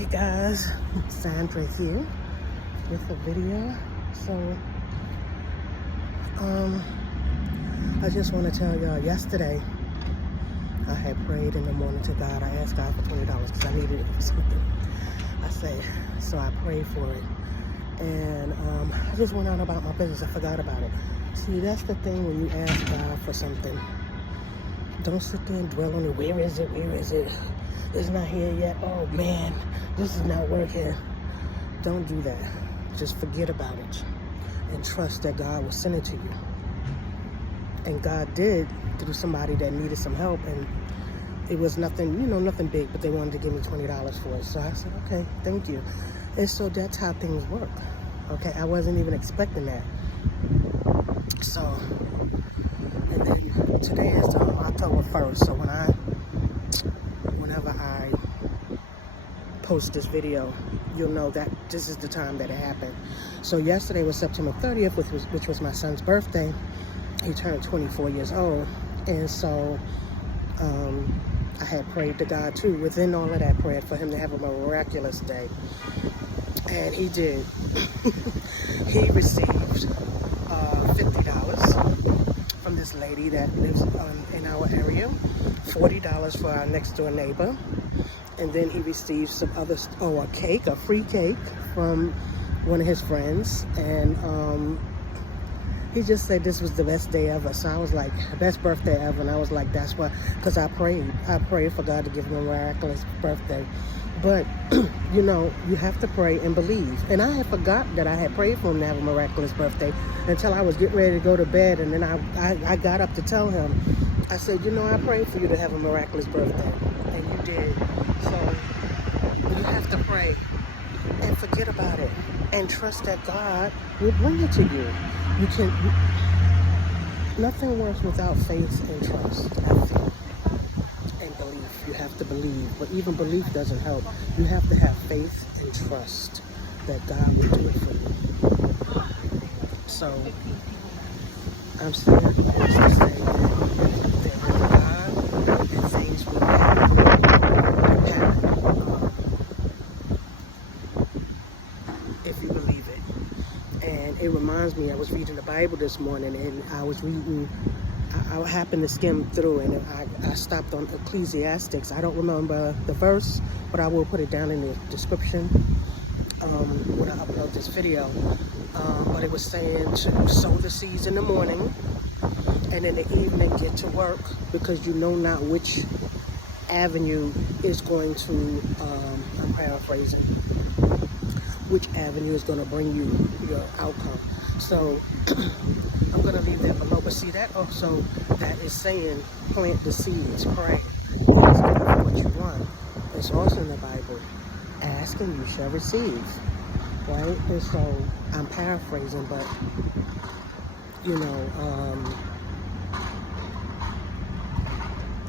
Hey guys, Sandra here with a video. So, I just want to tell y'all, yesterday I had prayed in the morning to God. I asked God for $20 because I needed it for something. So I prayed for it. And I just went on about my business. I forgot about it. See, that's the thing when you ask God for something. Don't sit there and dwell on it. Where is it? Where is it? It's not here yet. Oh man, this is not working. Don't do that. Just forget about it and trust that God will send it to you. And God did, through somebody that needed some help, and it was nothing, nothing big, but they wanted to give me $20 for it. So I said, okay, thank you. And so that's how things work. Okay, I wasn't even expecting that. So, and then today is October 1st. So whenever I post this video, you'll know that this is the time that it happened. So yesterday was September 30th, which was my son's birthday. He turned 24 years old. And so I had prayed to God too, within all of that prayer, for him to have a miraculous day. And he did. He received $50 from this lady that lives in our area, $40 for our next door neighbor, and then he received some other, a free cake from one of his friends, and he just said this was the best day ever. So I was like, best birthday ever. And I was like, that's what, because I prayed for God to give him a miraculous birthday. But, you have to pray and believe. And I had forgot that I had prayed for him to have a miraculous birthday until I was getting ready to go to bed. And then I got up to tell him, I said, I prayed for you to have a miraculous birthday. And you did. So you have to pray and forget about it and trust that God will bring it to you. Nothing works without faith and trust. And belief. You have to believe. But even belief doesn't help. You have to have faith and trust that God will do it for you. So, I'm saying this to say that with God and things will happen. If you believe it. And it reminds me, I was reading the Bible this morning, and I happened to skim through, and I stopped on Ecclesiastes. I don't remember the verse, but I will put it down in the description when I upload this video. But it was saying to sow the seeds in the morning, and in the evening get to work, because you know not which avenue is going to, I'm paraphrasing, which avenue is going to bring you your outcome. So I'm going to leave that below. But see, that also, that is saying plant the seeds, pray, ask God for what you want. It's also in the Bible, ask and you shall receive, right? And so I'm paraphrasing, but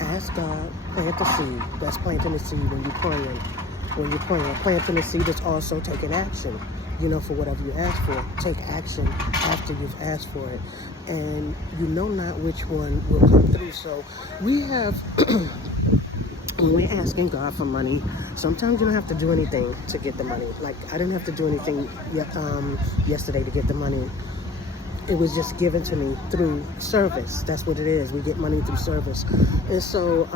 ask God, plant the seed. That's planting the seed when you're praying. When you're praying, planting the seed is also taking action, for whatever you ask for. Take action after you've asked for it. And you know not which one will come through. So we have, when we're asking God for money, sometimes you don't have to do anything to get the money. Like, I didn't have to do anything yesterday to get the money. It was just given to me through service. That's what it is. We get money through service. And so,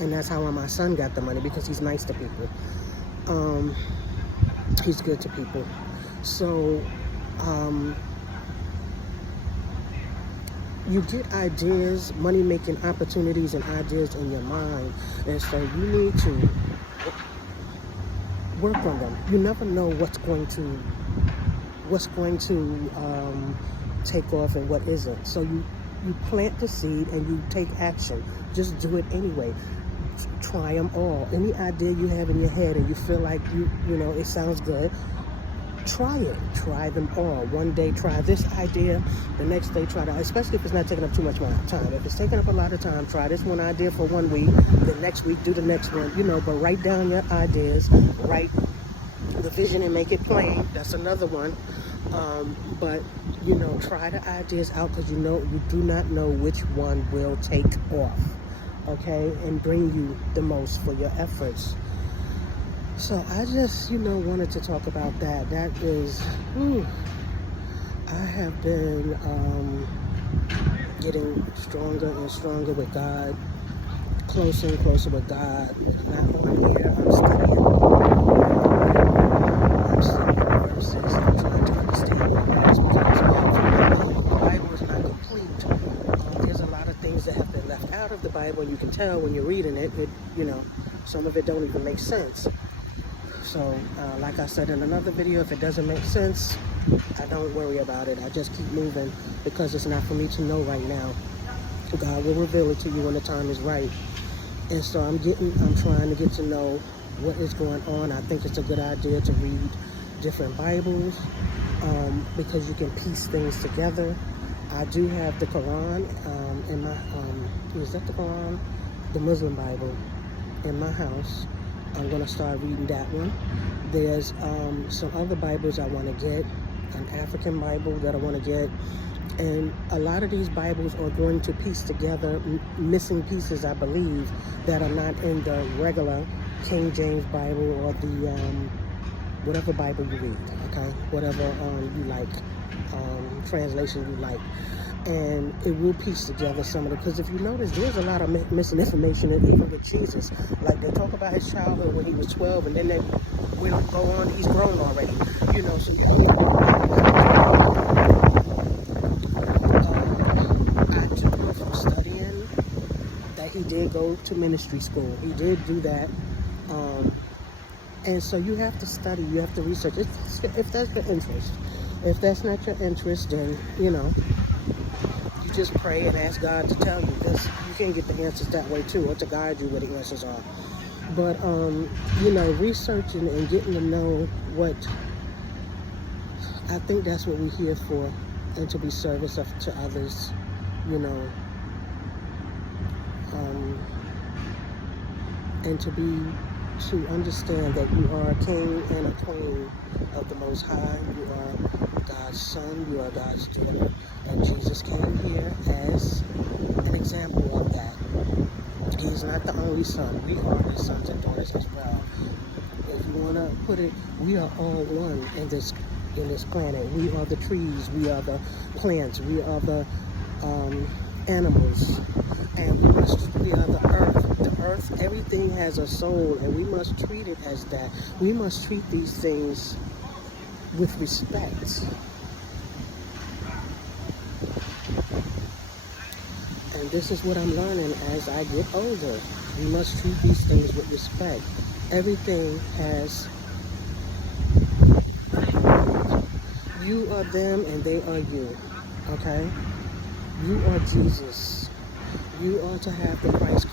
and that's how my son got the money, because he's nice to people. He's good to people. So, you get ideas, money-making opportunities and ideas in your mind. And so you need to work on them. You never know what's going to take off and what isn't. So you plant the seed and you take action. Just do it anyway. Try them all. Any idea you have in your head and you feel like it sounds good, try it. Try them all. One day try this idea, the next day try that, especially if it's not taking up too much time. If it's taking up a lot of time, try this one idea for 1 week, the next week do the next one, but write down your ideas, write the vision and make it plain. That's another one. But try the ideas out, because you do not know which one will take off, okay, and bring you the most for your efforts. So I just, wanted to talk about that. That is, I have been getting stronger and stronger with God, closer and closer with God. When I'm not on here, I'm studying verses, I'm trying to understand what it is, because the Bible is not complete. There's a lot of things that have been left out of the Bible, and you can tell when you're reading it, some of it don't even make sense. So, like I said in another video, if it doesn't make sense, I don't worry about it. I just keep moving, because it's not for me to know right now. God will reveal it to you when the time is right. And so I'm trying to get to know what is going on. I think it's a good idea to read different Bibles, because you can piece things together. I do have the Quran in my, is that the Quran? The Muslim Bible in my house. I'm going to start reading that one. There's some other Bibles I want to get, an African Bible that I want to get. And a lot of these Bibles are going to piece together missing pieces, I believe, that are not in the regular King James Bible or the whatever Bible you read, okay? Whatever you like, translation you like. And it will piece together some of it, because if you notice, there's a lot of missing information, and even with Jesus. Like, they talk about his childhood when he was 12, and then they will go on, he's grown already, so I took him from studying that he did go to ministry school. He did do that. And so you have to study, you have to research, if that's your interest. If that's not your interest, then, you just pray and ask God to tell you this. You can get the answers that way too, or to guide you where the answers are. But, researching and getting to know what, I think that's what we're here for, and to be service to others, and to understand that you are a king and a queen of the Most High. You are God's son, you are God's daughter, and Jesus came here as an example of that. He's not the only son. We are his sons and daughters as well. If you want to put it, we are all one in this planet. We are the trees, we are the plants, we are the animals, and we are the earth. The earth, everything has a soul, and we must treat it as that. We must treat these things with respect. And this is what I'm learning as I get older. We must treat these things with respect. Everything has, you are them and they are you, okay? You are Jesus. You are to have the Christ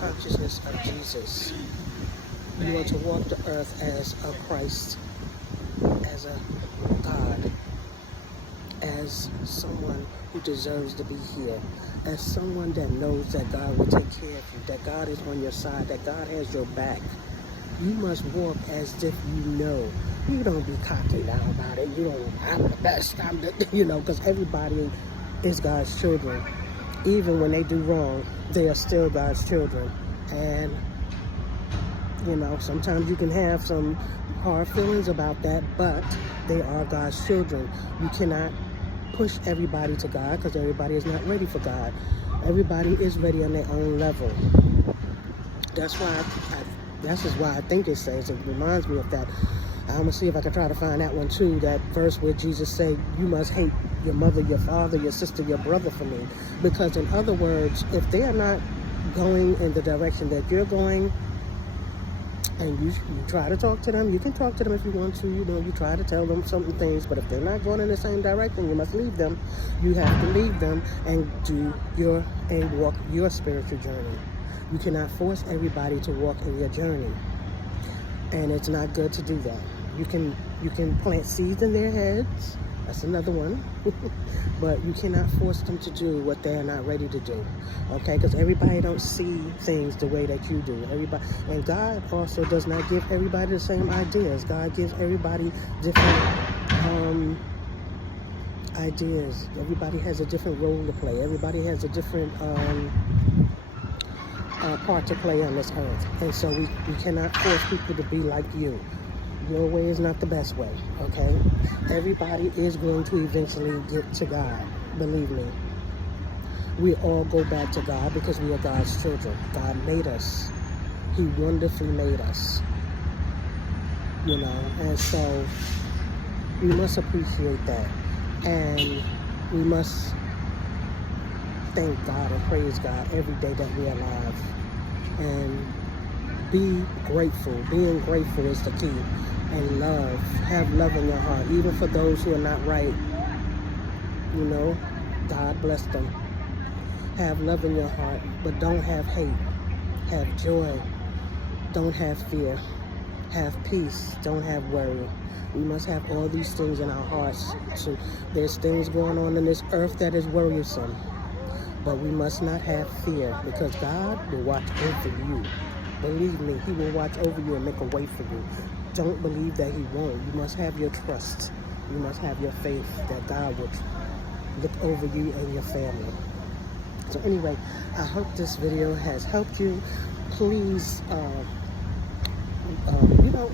consciousness of Jesus. You are to walk the earth as a Christ, as a God, as someone who deserves to be here, as someone that knows that God will take care of you, that God is on your side, that God has your back. You must walk as if you know. You don't be cocky down about it. You don't, I'm the best, because everybody is God's children. Even when they do wrong, they are still God's children. And, sometimes you can have some hard feelings about that, but they are God's children. You cannot push everybody to God, because everybody is not ready for God. Everybody is ready on their own level. That's why I think it says, it reminds me of that. I'm going to see if I can try to find that one too, that verse where Jesus said, you must hate your mother, your father, your sister, your brother for me. Because in other words, if they are not going in the direction that you're going, and you try to talk to them, you can talk to them if you want to, you try to tell them certain things, but if they're not going in the same direction, you must leave them. You have to leave them and walk your spiritual journey. You cannot force everybody to walk in your journey. And it's not good to do that. You can plant seeds in their heads. That's another one. But you cannot force them to do what they're not ready to do. Okay? Because everybody don't see things the way that you do. And God also does not give everybody the same ideas. God gives everybody different ideas. Everybody has a different role to play. Everybody has a different part to play on this earth. And so we cannot force people to be like you. Your way is not the best way, okay? Everybody is going to eventually get to God, believe me. We all go back to God because we are God's children. God made us. He wonderfully made us, you know, and so we must appreciate that. And we must thank God and praise God every day that we're alive. And be grateful. Being grateful is the key. And love. Have love in your heart. Even for those who are not right. You know, God bless them. Have love in your heart. But don't have hate. Have joy. Don't have fear. Have peace. Don't have worry. We must have all these things in our hearts. So there's things going on in this earth that is worrisome. But we must not have fear, because God will watch over you. Believe me, He will watch over you and make a way for you. Don't believe that He won't. You must have your trust. You must have your faith that God will look over you and your family. So anyway, I hope this video has helped you. Please, you know,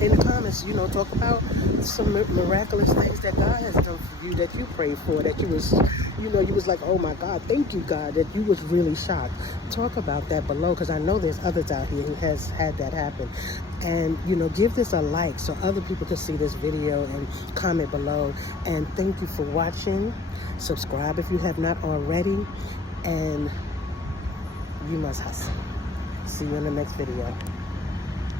in the comments, you know, talk about some miraculous things that God has done for you, that you prayed for, that you was, you know, you was like, oh my God, thank you, God, that you was really shocked. Talk about that below, because I know there's others out here who has had that happen. And, you know, give this a like so other people can see this video, and comment below. And thank you for watching. Subscribe if you have not already. And you must hustle. See you in the next video.